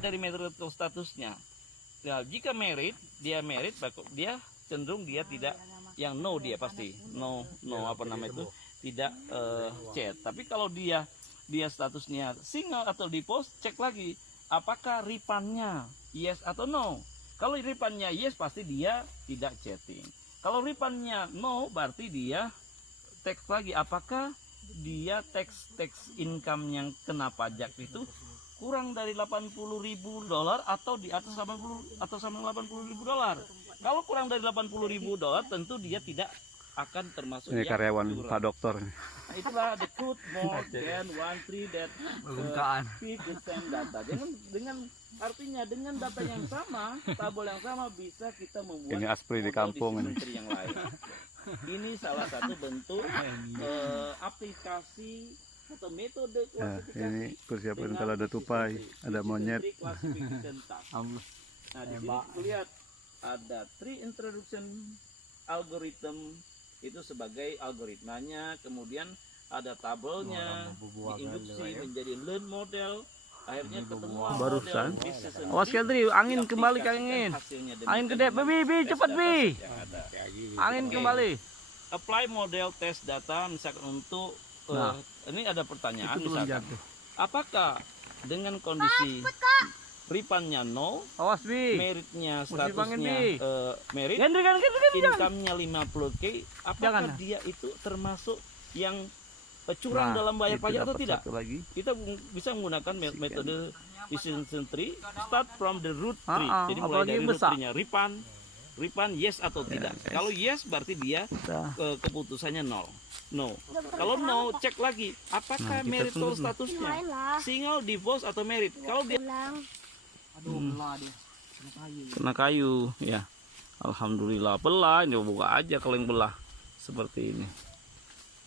dari marital statusnya. Nah, jika dia cenderung dia tidak, yang no, dia pasti no apa namanya itu, tidak chat. Tapi kalau dia statusnya single atau divorce, cek lagi apakah ripannya yes atau no. Kalau ripannya yes, pasti dia tidak chatting. Kalau ripannya no, berarti dia teks lagi apakah dia teks income yang kena pajak itu kurang dari $80.000 atau di atas 80 atau sama $80.000. Kalau kurang dari $80.000, tentu dia tidak akan termasuk ini karyawan Pak Dokter. Nah, itulah the code more than 1 3 that feed the same data. Dengan artinya dengan data yang sama, tabel yang sama, bisa kita membuat ini Aspri di kampung ini. Yang lain. Ini salah satu bentuk aplikasi atau metode klasifikasi. Ini persiapan kalau ada tupai, ada monyet. Nah, di sini kita lihat ada tree introduction algorithm, itu sebagai algoritmanya, kemudian ada tabelnya, diinduksi menjadi learn model, akhirnya ketemu barusan. Awas Kendri, angin kembali ke angin. Angin gede, Bi, cepat Bi. Angin kembali. Apply model test data, misalkan untuk ini ada pertanyaan, misalkan apakah dengan kondisi ripannya no, awas Bi, meritnya statusnya merit, income-nya 50K, apakah dia itu termasuk yang curang dalam bayar pajak atau tidak? Kita bisa menggunakan metode decision tree, start from the root tree. Jadi mulai dari root tree-nya, ripan yes atau tidak. Kalau yes berarti dia keputusannya no. Kalau no, cek lagi apakah marital statusnya single, divorce atau married. Kalau dia belah dia kena kayu ya, alhamdulillah belah. Ini buka aja kalau yang belah seperti ini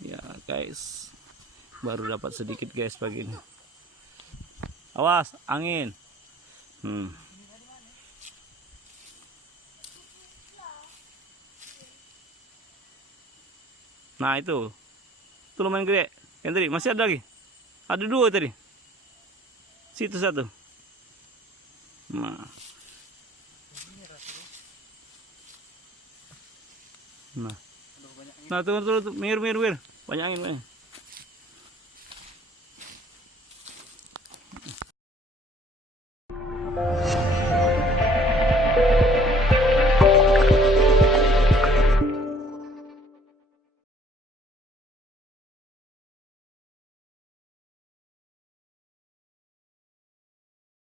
ya guys, baru dapat sedikit guys pagi ini. Awas angin. Nah itu lumayan gede. Yang tadi masih ada lagi, ada 2 tadi, situ 1. Nah, tunggu, mir, banyak angin.